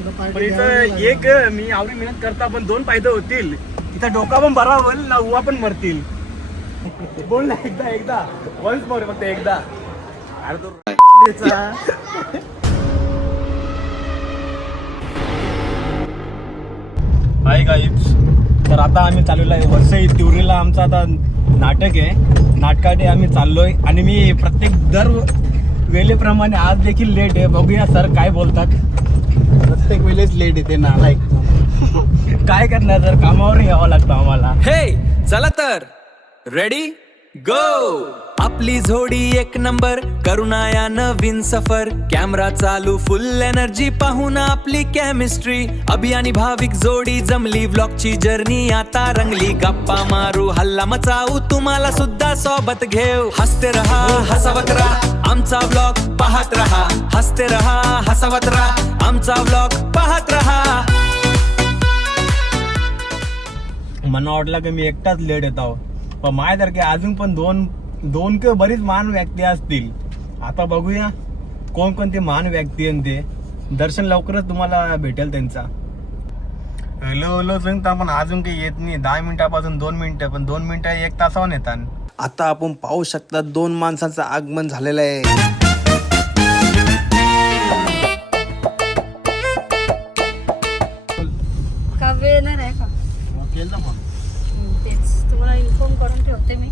पण इथं एक मी आवडी मेहनत करता पण दोन फायदे होतील. इथं डोका पण बरा होईल ना, उवा पण मरतील. बोल ना एकदा वन्स मोर फक्त एकदा. अरे तो हाय गाईज, तर आता आम्ही चाललेलो आहे वसई तिवरीला. आमचं आता नाटक आहे, नाटकासाठी आम्ही चाललोय. आणि मी प्रत्येक दर वेळेप्रमाणे आज देखील लेट आहे. बघूया सर काय बोलतात. प्रत्येक वेळेस लेट येते ना, लाईक काय करणार सर, कामावर यावं लागतं आम्हाला. हे चला तर रेडी गो. आपली जोडी एक नंबर, करुणा या नवीन सफर. कॅमेरा चालू, फुल एनर्जी, पाहून आपली केमिस्ट्री. अभि आणि भाविक जोडी जमली, व्लॉगची जर्नी आता रंगली. गप्पा मारू, हल्ला मचाऊ, तुम्हाला सुद्धा सोबत घेऊ. हसते रहा, हसावत राहा, आमचा व्लॉग पाहत रहा. हसते रहा, हसावत राहा, आमचा व्लॉग पाहत रहा. मला वाटलं की मी एकटाच लेट येत आहो, पण माझ्यासारखे अजून पण दोन किंवा बरीच महान व्यक्ती असतील. आता बघूया कोणकोणते महान व्यक्ती आणि ते दर्शन लवकरच तुम्हाला भेटेल त्यांचा. हॅलो सांगता पण अजून काही येत नाही. 10 मिनिटापासून 2 मिनिटं, पण 2 मिनिटं 1 तासावर येतात. आता आपण पाहू शकता 2 माणसांचं आगमन झालेलं आहे. का वेळ नाही आहे का? केलं ना तेच तुम्हाला इन्फॉर्म करून ठेवते मी.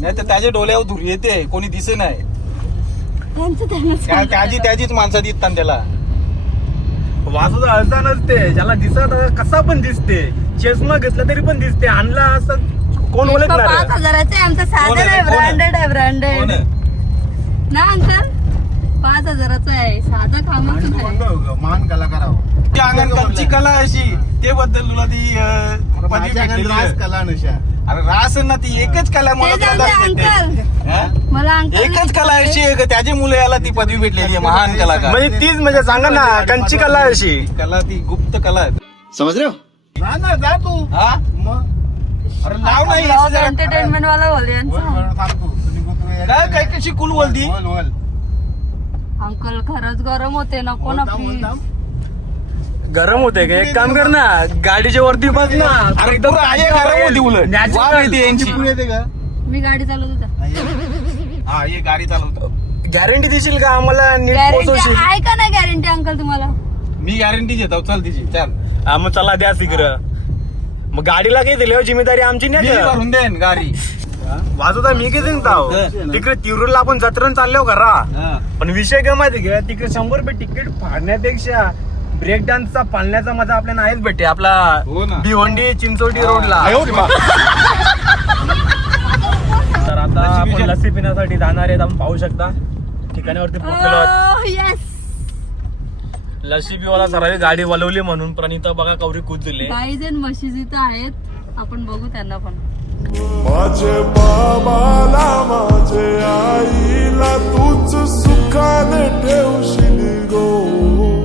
नाही तर त्याच्या डोळ्यावर धूर येते, कोणी दिसे नाही. त्यांचं त्याचीच माणसं दिसतात त्याला. वासुदा असा नसते, ज्याला दिसत कसा पण दिसते. चष्मा घेतला तरी पण दिसते. आणला असं कोण ओळखणार? 5,000चं आहे आमचं, साधं नाही, ब्रँडेड आहे, ब्रँडेड ना अंकल. 5,000चं आहे, साधं कामाचं आहे. महान कलाकार कंची कला अशी ते बद्दल तुला ती पदवी भेटलेली आहे. कला नशा. अरे रास ना, ती एकच कला मला ते जाऊ दे, प्रदान देते. अंकल. हा? मला अंकल एकच कला अशी आहे का त्याची मुलं याला ती पदवी भेटलेली आहे, महान कलाकार. म्हणजे तीच म्हणजे सांगा ना, कंची कला अशी कला ती गुप्त कला आहे. समझ रहे हो? जा ना, जा तू. हा मग अरे लाव नाही एंटरटेनमेंट वाला बोल यांचं. काय कशी कुल बोलती. अंकल खरंच गरम होते, नको ना प्लीज. गरम होते का? एक काम कर ना, गाडीच्या वरती बस ना. अरे एकदम आहे गरम होती उलट. वाफ येते यांची. मी गाडी चालवत होता. हा ये गाडी चालवतो. गॅरंटी देशील का आम्हाला नीट गॅरंटी पोहोचवशील? आहे का नाही गॅरंटी अंकल तुम्हाला? मी गॅरंटी देतो, चल तिची चल. हा मग चला द्या सिगर. मग गाडीला काही दिली जिम्मेदारी आमची मी नाही. भरून देन गाडी. वाजवता मी किती सांगताव. तिकडे तिरूरला आपण जत्रण चाललो करा. पण विषय काय माहिती घ्या, तिकडे 100 रुपये तिकीट फाडण्यापेक्षा ब्रेक डान्सचा पाळण्याचा मजा आपल्याला नाहीच भेटे. आपला हो ना. भिवंडी चिंचोटी रोडला. तर आता आपण लस्सी पिण्यासाठी जाणार आहेत. आपण पाहू शकता ठिकाणावरती पोहोचलेलो आहोत. येस. लस्सी पिवाला सरावी गाडी वळवली म्हणून प्रणिता बघा कवरी कूद दिले. गाईज अँड म्हशीज इथं आहेत, आपण बघू त्यांना पण. माझे बाबाला माझे आईला तूच सुखाने ठेवशील गो.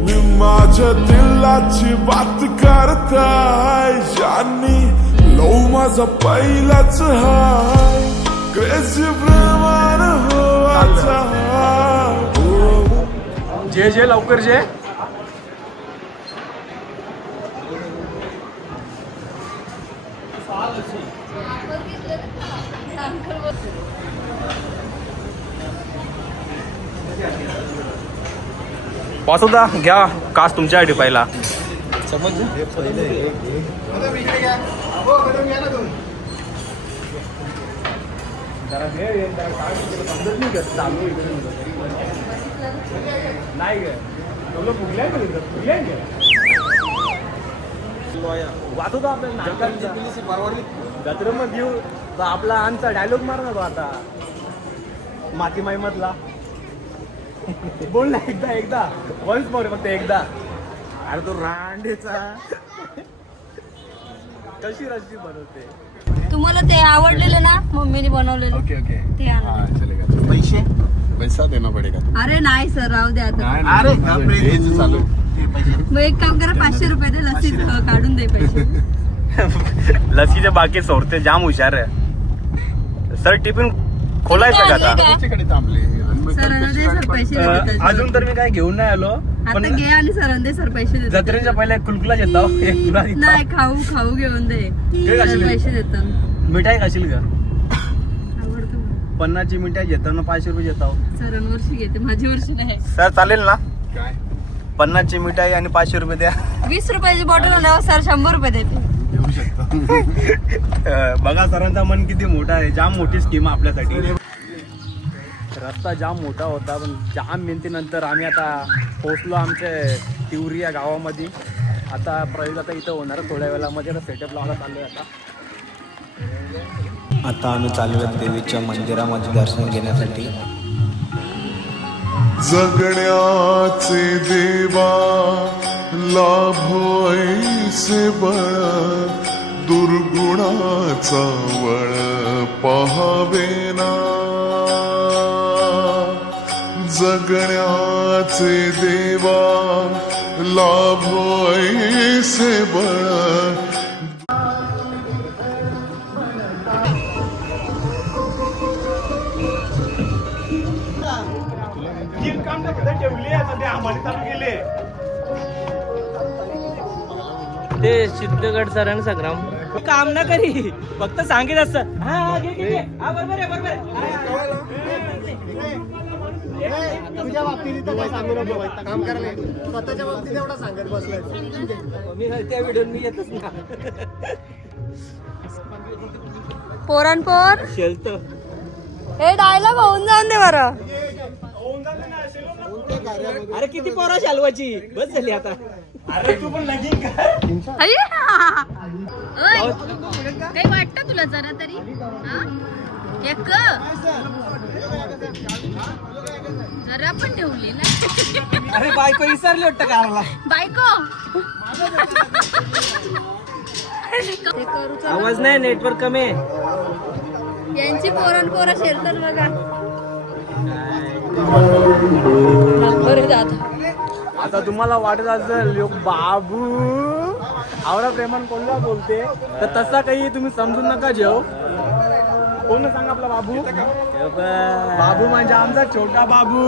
मी माझ्या दिलाची बात करताय ज्यांनी लो माझा पहिलाच हाय. क्रेझी प्रेमान होवाचा जे लवकर जे. वासुदा घ्या कास तुमच्यासाठी पहिला. समज नाही वाचवतो आपल्याला जत्रेमध्ये येऊ तर आपला आमचा डायलॉग मार ना तो आता माती माई मधला. बोल ना एकदा वन्स मोर फक्त एकदा. अरे तो रांडेचा कशी रस्सी बनवते. तुम्हाला ते आवडलेलं ना मम्मीने बनवलेलं. Okay okay. ते आणा. चलेगा. पैसा देना पडेगा. अरे नाही सर, राहू द्या आता. अरे चालू. मग एक काम करा, 500 रुपये दे, लस्सी काढून दे पैसे. लसीचे बाकी सोडते, जाम हुशार आहे सर. टिफिन खोलायचं का आता त्याच्याकडे थांबले आणि मग सरांना दे सर पैसे देतात. अजून तर मी काय घेऊन नाही आलो पण आता घे आणि सरांना दे सर पैसे देतात. जत्रेच्या पहिले कुलकुला येतो एक तुला देतो. नाही खाऊ घेऊन दे काय सर खाशील? पैसे देतात. मिठाई खाशील का आवडतं 50ची मिठाई घेताना 500 रुपये घेतो सरांवरशी घेते माझी वर्षी नाही. सर चालेल ना काय 50ची मिठाई आणि 500 रुपये द्या 20 रुपयाची बॉटल आल्यावर सर 100 रुपये देते. देऊ शकतो बघा सरांचा मन किती मोठा आहे जाम मोठी स्कीम आहे आपल्यासाठी रस्ता जाम मोठा होता पण जाम मेहनतीनंतर आम्ही आता पोहोचलो आमच्या तिवरी या गावामध्ये आता प्रयोग आता इथं होणार थोड्या वेळामध्ये सेटअप लावायला चालू आहे आता आम्ही चाललो देवीच्या मंदिरामध्ये दर्शन घेण्यासाठी. जगण्याचे देवा लाभो ऐसे बळ दुर्गुणाचा वळ पाहावेना जगण्याचे देवा लाभो ऐसे बळ ते सिद्धगड सरांग संग्राम काम ना करी फक्त सांगित असत हा घे बरोबर आहे तुझ्या बाबतीत इथं काय सांगू नको काम करणे स्वतःच्या बाबतीत एवढा सांगत बसलाय. मी त्या व्हिडिओ मी येतच ना पोरांपोर शेलत हे डायलॉग होऊन जाऊन दे बरं. अरे किती पोरा शालवाची बस झाली आता अय्या! ओय, काही वाटतं तुला जरा तरी हा? एक जरा पण ठेवली ना अरे बायको विसरली वाटतं कारला बायको ते करू चला. आवाज नाही नेटवर्क कमी आहे यांची पोरं शेरतात बघा बरे दादा आता तुम्हाला वाटत असेल यो बाबू आवडा प्रेमान कोणला बोलते तर तसा काही तुम्ही समजून नका जेव कोण सांगा आपला बाबू बाबू म्हणजे आमचा छोटा बाबू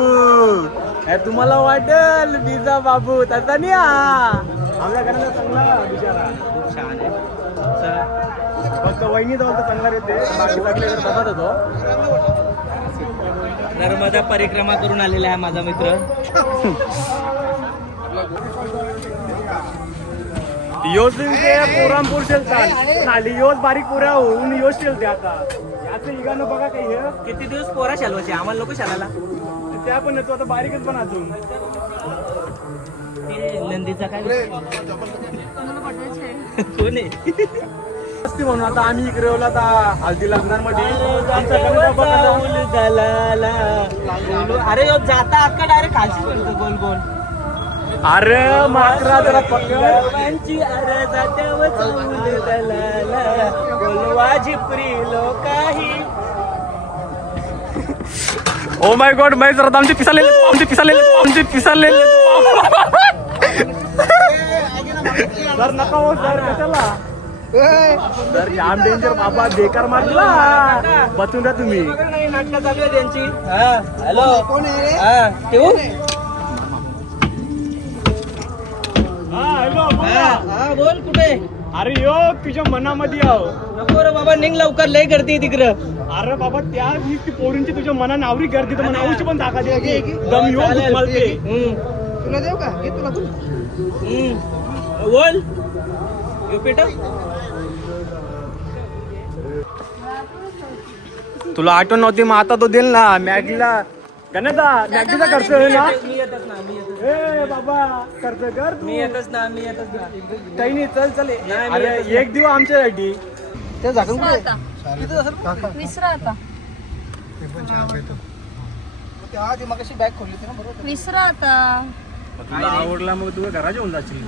हे तुम्हाला वाटेल बिजा बाबू तसा नाही आमच्या घराचा चांगला बिचारा खूप छान आहे फक्त वहिनी जवळ तर चांगला येते बाकी सगळे बघत होतो नर्मदा परिक्रमा करून आलेला आहे माझा मित्र योज पोरामपूर शेलतात खाली योज बारीक पुऱ्या होऊन योज शेलते आता याचं इगानं बघा काही हे किती दिवस पोरा शालवायचे आम्हाला लोक शालाला त्या पण येतो आता बारीकच पण अजून ते नंदीचा काय मला पटायचंय. कोण आहे असते म्हणून आता आम्ही इकडे आलो आता हल्दी लग्नांमध्ये आमचा गणपती बाप्पा अरे यो जाता अक्का डायरेक्ट खालची म्हणतो गोल गोल अरे माकरा जरा पकड सर्वांची अरे जात्यावर चांगलं दलाला बोलवा झिपरी लोकाही ओ माय गॉड माय जरा आमचे पिसालेले सर नका हो सर कशाला सर जाम डेंजर बाबा बेकार मारला बसून द्या तुम्ही नाटक चालू आहे त्यांची हॅलो कोण आहे ठेवू हॅलो बोल कुठे अरे यो तुझ्या मनामध्ये आहो नको रे बाबा निघ लवकर लय करते तिकडं अरे बाबा त्या ती पोरींची तुझ्या मना नावरी गर्दी तर नावची पण ताकद दे दम यो मलते तुला देऊ का घे तुला बोल यो पेट तुला आठवण नव्हती मग आता तो देईल ना मॅगीला गणेशा मॅगीचा खर्च आहे ना मी येतच ना मी येतच ए बाबा खर्च कर तू मी येतच ना मी येतच ना काही नाही चल चल नाही, अरे एक दिवस आमच्यासाठी ते झाकून विसरा आता. विसरा आता ती मग अशी बॅग खोलली होती ना बरोबर विसरा आता तुला आवडला मग तुला घरात येऊन जाशील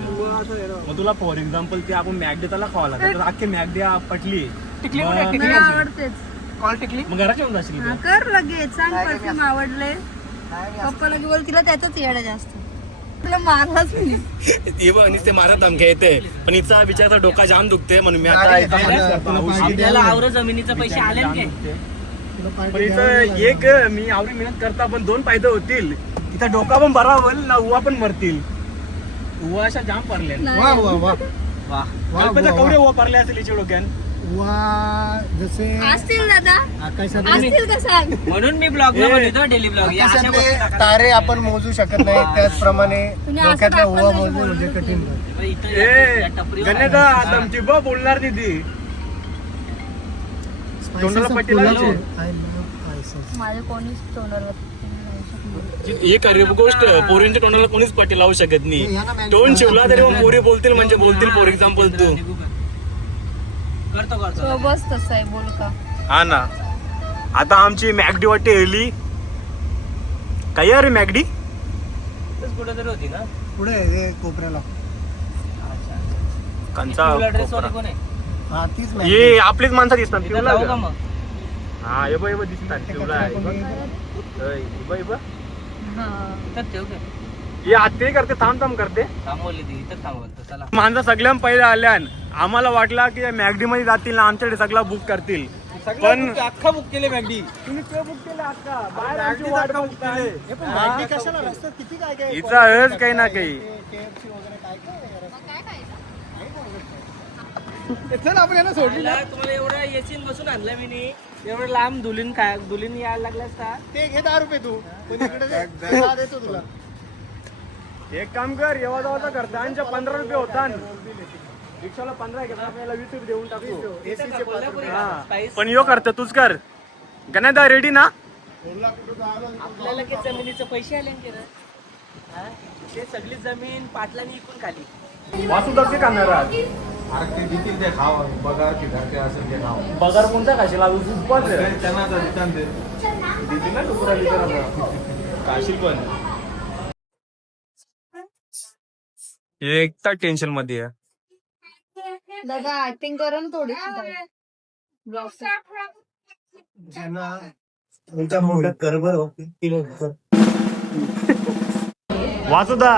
मग तुला फॉर एक्झाम्पल ते आपण मॅगडी त्याला खावा लागेल तर अख्खी मॅगडी पटली मला आवडतेच कॉल टिकली मग घरात येऊन जाशील हा, कर लगेच सांग परफ्यूम आवडले पप्पाला बोल तिला त्याचाच येडा जास्त तुला मारलाच मी ते मारा धमक्या येते पण हिचा विचाराचा डोका जाम दुखते म्हणून मी आता आपल्याला आवर जमिनीचे पैसे आले ना काय पण इथं एक मी आवडी मेहनत करता पण 2 फायदे होतील. इथं डोका पण बरा होईल ना उवा पण मरतील. उवा अशा जाम पडल्या. वा वा वा वा कल्पना कवडे उवा पडले असेल याच्या डोक्यान. वा जसे असतील दादा आकाशात असतील का सांग. म्हणून मी ब्लॉग बनवतो डेली ब्लॉग. आकाशातले तारे आपण मोजू शकत नाही त्याचप्रमाणे तुम्ही असं डोक्यातल्या दाखवलं ओवा नाही मोजणे म्हणजे कठीण गणेशदा दमची बा बोलणार दिदी. तोंडाला पट्टी लागली. माझ्या कोणीच तोंडावर ही खरी गोष्ट पोरींच्या तोंडाला कोणीच पट्टी लावू शकत नाही. तोंड शिवला तरी मग पोरी बोलतील म्हणजे बोलतील. फॉर एक्झाम्पल तू करतो बस तसं आहे बोल का. हा ना. आता आमची मॅगडी वाटी येली काय अरे मॅगडी कुठेतरी होती ना पुढे हे कोपऱ्याला कंचा ड्रेस कोपरा. कोण आहे हा तीच हे आपलीच माणसं दिसतात. तिथं जाऊ का मग? हा हे बघ दिसतात. शिवला आहे. हा इथंच ठेव का? हे आते करते थांब करते. थांबवली ती इथंच थांबवलं चला. माणसं सगळ्या पहिले आल्यान आम्हाला वाटला की मॅगडी मध्ये जातील ना आमच्याकडे सगळा बुक करतील. पण अख्खा बुक केले मॅगडी. तुम्ही ते बुक केले आता बाहेर आमची वाट बघताय. मॅगडी कशाला रस्त्यात किती काय काय हिचा हेच काही ना काही. KFC वगैरे काय काय चल आपण यांना सोडली ना. तुम्हाला एवढं येशीन बसून आणलं मी नी. एवढं लांब धुलीन यायला लागल्यास का? ते घे 10 रुपये तू पण इकडे दे, 10 देतो तुला. एक काम कर येवा जावाचा खर्चांच्या 15 रुपये होता. रिक्षाला 15 घेतला आपल्याला 20 रुपये देऊन टाकू. हा. पण यो करतो तूच कर. गणेशदा रेडी ना. आपल्याला काही जमिनीचे पैसे आले ना रे? हा? ते सगळी जमीन पाटलांनी इकून खाली. वासू दर्शक करणार अरे ते देतील ते खाव बघा की घर काय असेल ते खाव पगार कोणता खाशील त्यांना देतात ते दिदी ना टुकरा काशील पण एकटा टेन्शन मध्ये आहे. दादा ऍक्टिंग करा ना थोडी. ज्यांना तुमच्या मोठ्यात कर बरं. वासुदा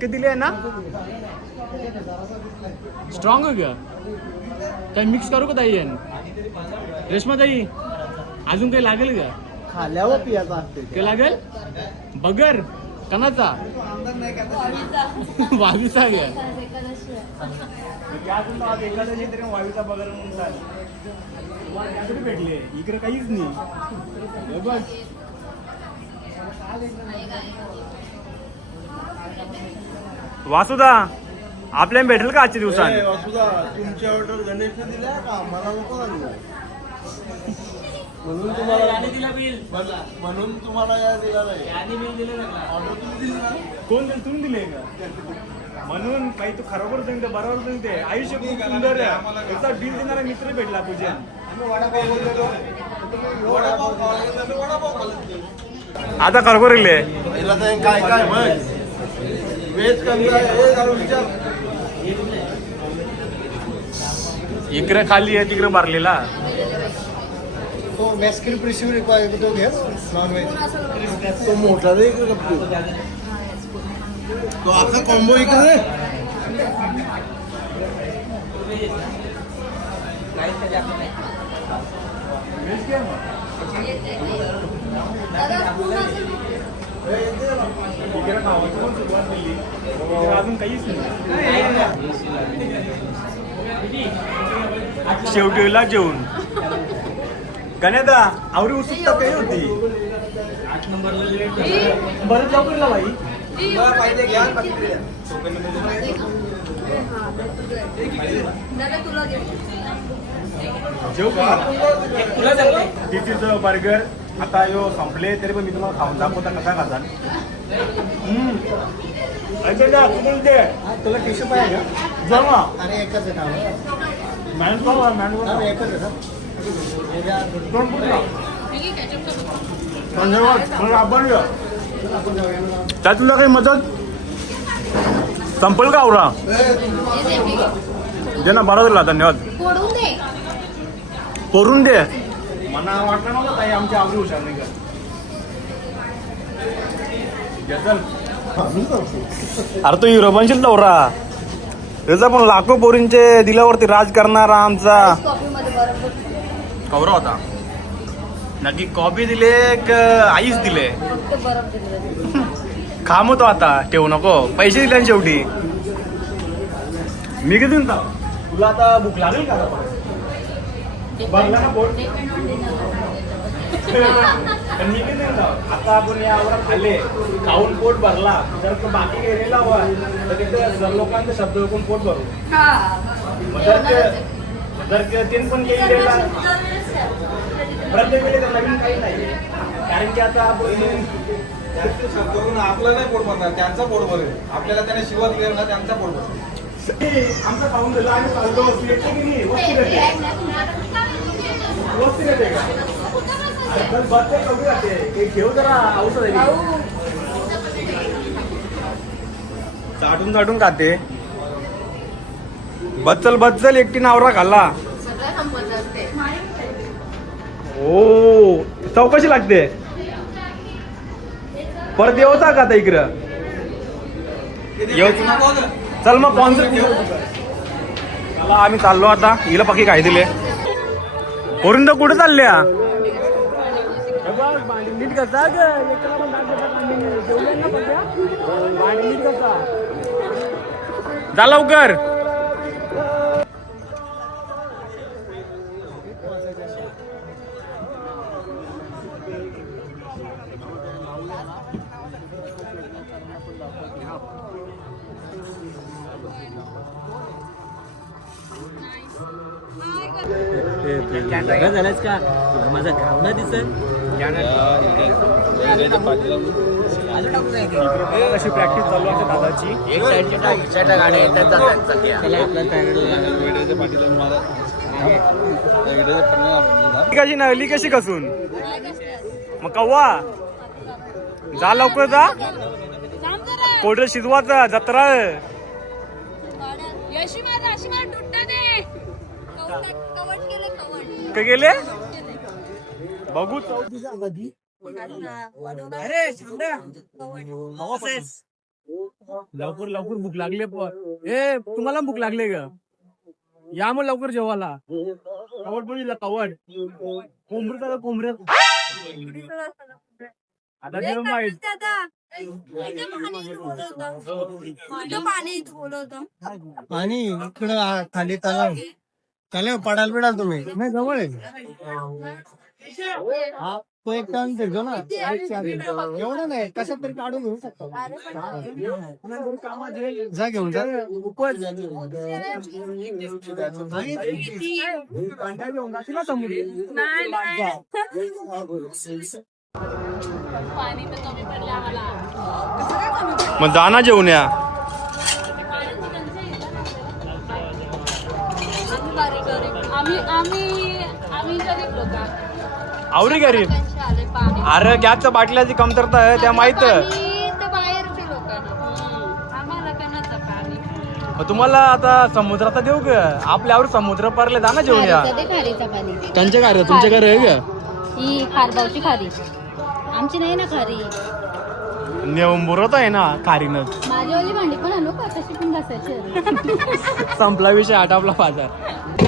किती आहे ना स्ट्रॉंग आहे का काय मिक्स करू का ताई रेशमा ताई अजून काही लागेल का खाल्यावर पियाचा असते काय लागेल बगर कणाचा वावीचा घ्या एखाद्याची तरी वावीचा बगर म्हणून भेटले इकडे काहीच नाही बघ. वासुदा आपल्याला भेटेल का आजच्या दिवसात तुमची ऑर्डर गणेशने दिल्या का मला नको म्हणून तुम्हाला या दिला नाही ऑर्डर तुम्ही दिली ना. कोण दिले तुम्ही दिले का म्हणून काही तू खरोखर सांगते बरोबर सांगते आयुष्य खूप सुंदर आहे. त्याचा डील देणारा मित्र भेटला तुझ्या. आता खरोखर काय काय वेज इकडे खाली आहे तिकडे भरलेला. तो मॅस्किल प्रिशिव्ह रिक्वायर तो घे नॉन व्हेज तो मोठा रे इकडे तो अख्खा कॉम्बो इकडे इकडे खावायची पण सुरुवात केली अजून काहीच नाही. शेवटीला जेवून गणेशदा आवडी उत्सुकता काही होती. 8 नंबरला बरंच लवकरला भाई दादा तुला घे. जेव दिस इज बर्गर. आता यो संपले तरी पण मी तुम्हाला खाऊन दाखवता कसा खाता. तुला टिश्यू पाहिजे का जमा अरे एकच आहे मॅन एकच आहे त्या तुला काही मदत संपल का आवरा जे ना बरा दिला धन्यवाद. फोडून दे. करून दे मला वाटलं नव्हतं ताई आमची आवडी हुशार नाही का. अरे तो हिरो बनशील नवरा त्याचा पण लाखो पोरींचे दिल्यावरती राज करणारा आमचा कॉफी मध्ये बरोबर कौरा होता. नक्की कॉफी दिले आईस दिले फक्त बरफ दिलं. खा मग तो आता ठेवू नको पैसे दिले ना शेवटी मी किती देऊन तुला आता भूक लागेल का आता? भरला ना पोट? पण मी किती देऊन आता आपण यावर खाल्ले खाऊन पोट भरला जर तो बाकी गेलेला हवा तर तिथे जर लोकांचे शब्द ऐकून पोट भरू मग जर तीन पण गेलेला प्रत्येक वेळी तर नवीन काही नाही कारण की आता आपण त्यांचे शब्द करून आपलं नाही पोट भरणार त्यांचा पोट भरेल आपल्याला त्याने शिवा दिले ना त्यांचा पोट भरेल आमचं खाऊन झालं आम्ही चाललो येते की नाही वस्ती करते वस्ती करते का अरे चल बसते कमी राहते ते घेऊ जरा औषध आहे चाटून चाटून खाते बच्चल एकटी नावरा खाल्ला सगळं संपत असते. ओ चौकशी लागते परत येऊचा का आता इकडं चल मग चला आम्ही चाललो आता हिला पक्की काय दिले वरून तर कुठे चालल्या नीट कसा जा लवकर झालाच का माझा घावना दिसत कशी प्रॅक्टिस चालू आहे दादाची कशी नवली कशी कसून मग कव्वा जा लवकर जा कोडर शिजवाचा जत्रा काय गेले बघू लवकर लवकर भूक लागले ए तुम्हाला भूक लागले ग या मग लवकर जेवायला कवड बोलिला कवड कोंबड कोंबड्यात आता जेवण माहित आणि इकडं खाली तलाव पडायला बिडाल तुम्ही नाही जवळ आहे हा तो एक टन फिरतो ना एवढं नाही कशात तरी काढून घेऊ शकतो जा घेऊन जा मग जाना जेवून या आवरी गरीब अरे गॅसच्या बाटल्याची कमतरता आहे त्या माहित तुम्हाला आता समुद्रात देऊ ग आपल्यावर समुद्र परले जा ना जेवून या त्यांच्या काय तुमच्या घर आहे का ही खारबावची खारी आमची नाही ना खारी नेऊन बुरत आहे ना खारीनच माझीवाली भांडी पण आणू का कशी पण घासायची संपला विषय आटापला बाजार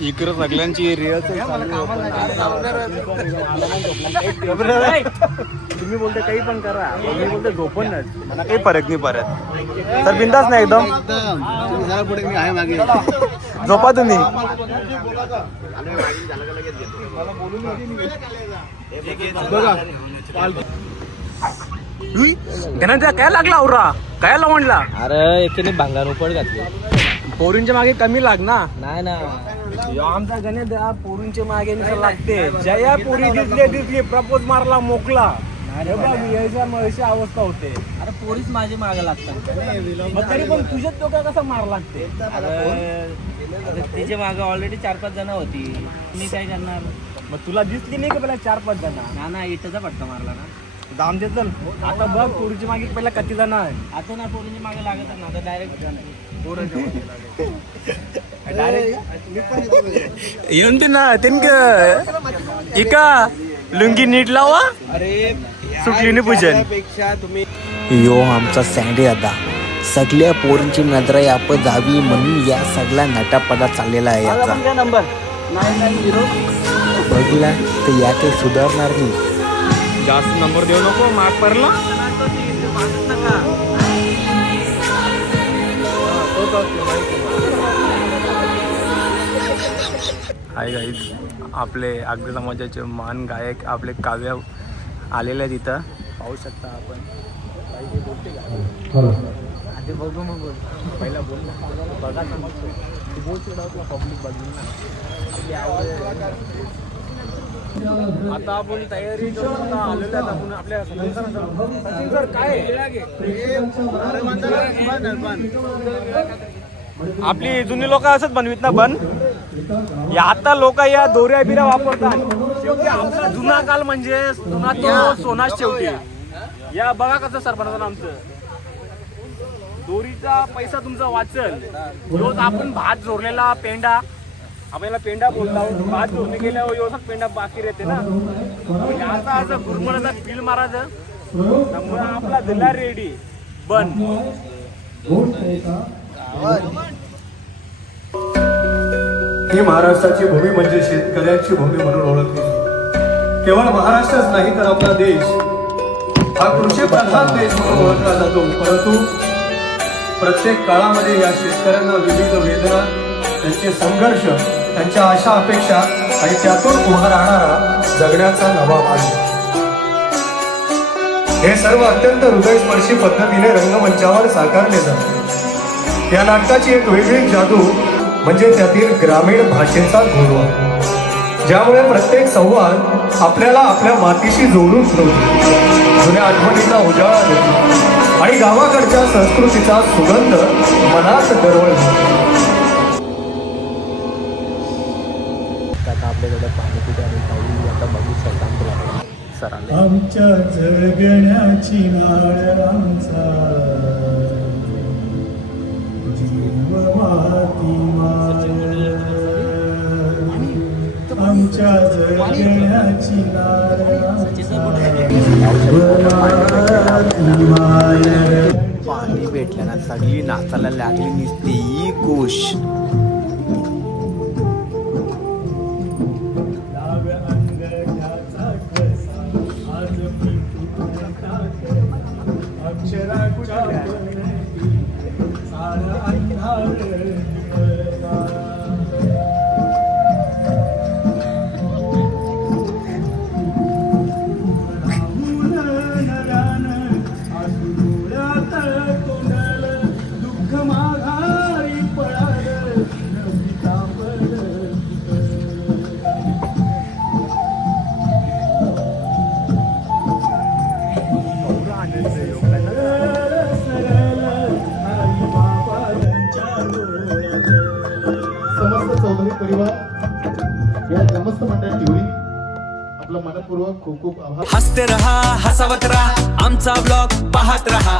इकडे सगळ्यांची तुम्ही बोलते काही पण करा मी बोलते झोपण मला काही फरक नाही परत तर बिंदास नाही एकदम पुढे मी आहे मागे झोपा तुम्ही घरांचा काय लागला औरा काय लावणला अरे एकीने भांगार उपड घातली पोरींच्या मागे कमी लाग ना नाही ना आमचा गणेश पोरींच्या मागे लागते जया पोरी दिसले प्रपोज मारला मोकला अरे हे बघ यायच्या अशी अवस्था होते. अरे पोरीच माझे मागे लागतात. मग तरी पण तुझ्याच डोक्यात कसा मार लागते? अरे तिचे मागे ऑलरेडी 4-5 जण होती. मी काय करणार? मग तुला दिसली नाही का पहिला 4-5 जण? ना इटाचा फटका मारला ना. दाम दे चल. आता बघ पोरीची मागे पहिला किती जण आहे. आता ना पोरीची मागे लागत ना, आता डायरेक्ट येऊन ते ना इका लुंगी नीट लावा. अरे सुटली नाही पूजन. पेक्षा तुम्ही यो आमचा सँडी दादा सगळ्या पोरींची नजर यापत जावी म्हणून या सगळ्या नटापटा चाललेला आहे याचा. नंबर 990. बघला तर या काही सुधारणार नाही. जास्त नंबर देऊ नको, माग पडला. हाय गाईज, आपले आगरी समाजाचे महान गायक आपले काव्य आलेले आहेत इथं. पाहू शकता आपण. आधी बघू मग बोल. पहिला बोल ना. बघा ना मग तू बोल चिडवतो पब्लिक बघून ना. आपली आवड. आता आपण तयारी करून आलेलो आहेत आपण आपल्या सचिन सर काय आपली जुनी लोक असंच बनवित ना बन. या आता लोक या दोऱ्या बिऱ्या वापरतात. शेवटी आपला जुना काल म्हणजे जुना तो सोनाच शेवटी. या बघा कसं सर बनवतात आमचं. दोरीचा पैसा तुमचा वाचल. रोज आपण भात जोडलेला पेंडा, आपल्याला पेंडा बोलतो. भात जोडणे गेल्यावर व्यवस्थित पेंडा बाकी राहते ना. आता असं गुरमळाचा बिल मारायचं. त्यामुळे आपला दिला रेडी बन. ही महाराष्ट्राची भूमी म्हणजे शेतकऱ्यांची भूमी म्हणून ओळखली. केवळ महाराष्ट्रच नाही तर आपला देश हा कृषी प्रधान देश म्हणून ओळखला जातो. परंतु प्रत्येक काळामध्ये या शेतकऱ्यांना विविध वेदना, त्यांचे संघर्ष, त्यांच्या आशा अपेक्षा आणि त्यातून उभा राहणारा जगण्याचा नवा मार्ग, हे सर्व अत्यंत हृदयस्पर्शी पद्धतीने रंगमंचावर साकारले जाते. या नाटकाची एक वेगळी जादू म्हणजे त्यातील ग्रामीण भाषेचा गोडवा, ज्यामुळे प्रत्येक संवाद आपल्याला आपल्या मातीशी जोडून ठेवतो, जुन्या आठवणींना उजाळा देतो आणि गावाकडच्या संस्कृतीचा सुगंध मनात दरवळतो. आता आपल्याकडे पाणी कुठे आणि काही आता बघू शकता सर आले. आमच्या जगण्याची नाळ आमचा जीव माती माय, आमच्या जगण्याची नाळ पाणी भेटलं ना सगळी नाचायला लागली नुसती ही खुश. समस्त चौधरी परिवार या ग्रामस्थ मंडळाची होळी आपलं मनपूर्वक खूप खूप आभार. हसते रहा हसावत रहा आमचा ब्लॉग पाहत रहा.